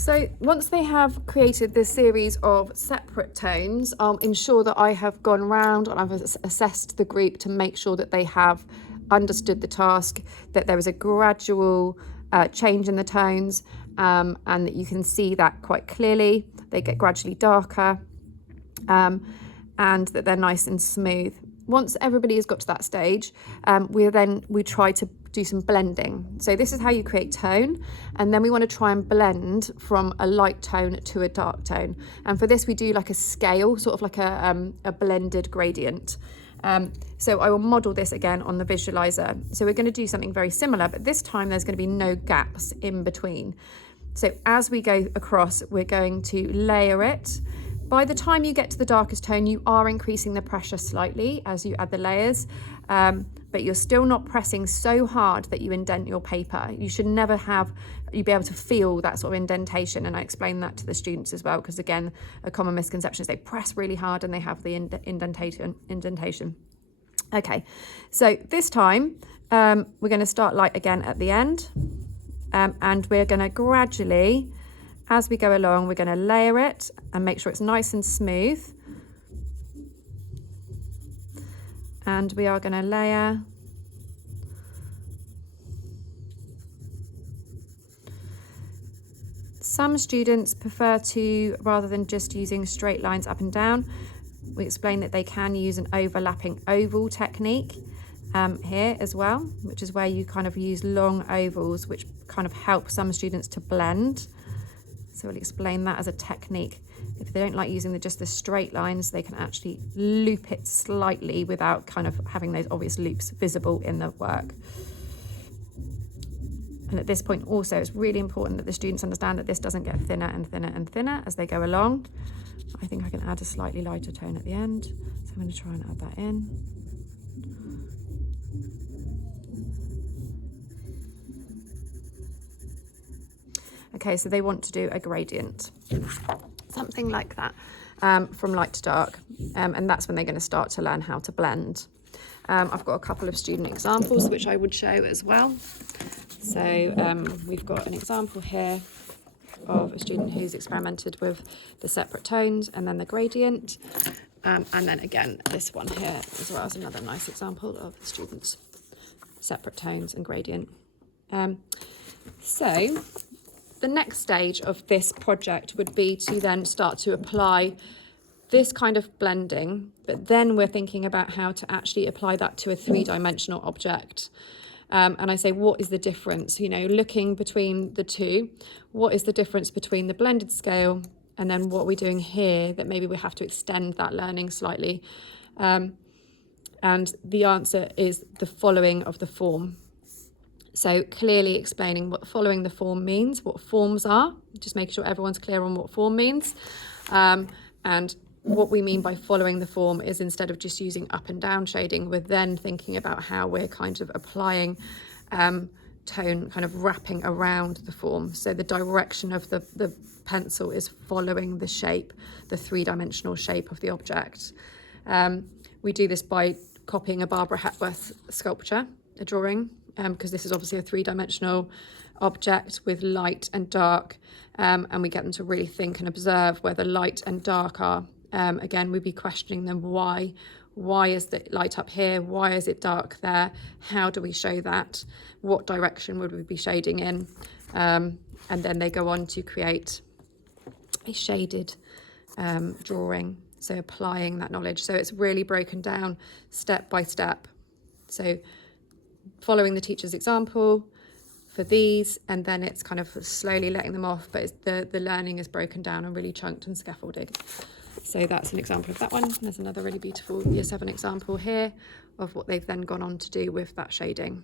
So once they have created this series of separate tones, I'll ensure that I have gone round and I've assessed the group to make sure that they have understood the task, that there is a gradual change in the tones, and that you can see that quite clearly. They get gradually darker, and that they're nice and smooth. Once everybody has got to that stage, we try to do some blending. So this is how you create tone, and then we want to try and blend from a light tone to a dark tone. And for this we do like a scale, sort of like a blended gradient. So I will model this again on the visualizer. So we're going to do something very similar, but this time there's going to be no gaps in between. So as we go across, we're going to layer it. By the time you get to the darkest tone, you are increasing the pressure slightly as you add the layers, but you're still not pressing so hard that you indent your paper. You should never you'd be able to feel that sort of indentation, and I explain that to the students as well, because again, a common misconception is they press really hard and they have the indentation. Okay, so this time we're going to start light again at the end, and we're going to gradually, as we go along, we're going to layer it and make sure it's nice and smooth. And we are going to layer. Some students prefer to, rather than just using straight lines up and down, we explain that they can use an overlapping oval technique here as well, which is where you kind of use long ovals, which kind of help some students to blend. So we'll explain that as a technique. If they don't like using just the straight lines, they can actually loop it slightly without kind of having those obvious loops visible in the work. And at this point also, it's really important that the students understand that this doesn't get thinner and thinner and thinner as they go along. I think I can add a slightly lighter tone at the end. So I'm going to try and add that in. Okay, so they want to do a gradient, something like that, from light to dark, and that's when they're going to start to learn how to blend. I've got a couple of student examples which I would show as well. So we've got an example here of a student who's experimented with the separate tones and then the gradient, and then again this one here as well is another nice example of the students' separate tones and gradient. So the next stage of this project would be to then start to apply this kind of blending, but then we're thinking about how to actually apply that to a three-dimensional object. And I say, what is the difference? You know, looking between the two, what is the difference between the blended scale and then what we're doing here that maybe we have to extend that learning slightly? And the answer is the following of the form. So clearly explaining what following the form means, what forms are, just making sure everyone's clear on what form means. And what we mean by following the form is instead of just using up and down shading, we're then thinking about how we're kind of applying tone, kind of wrapping around the form. So the direction of the pencil is following the shape, the three-dimensional shape of the object. We do this by copying a Barbara Hepworth sculpture, a drawing, because this is obviously a three-dimensional object with light and dark, and we get them to really think and observe where the light and dark are. Again, we'd be questioning them, why is the light up here? Why is it dark there? How do we show that? What direction would we be shading in? And then they go on to create a shaded drawing, so applying that knowledge. So it's really broken down step by step. So following the teacher's example for these, and then it's kind of slowly letting them off, but the learning is broken down and really chunked and scaffolded. So that's an example of that one. There's another really beautiful Year 7 example here of what they've then gone on to do with that shading.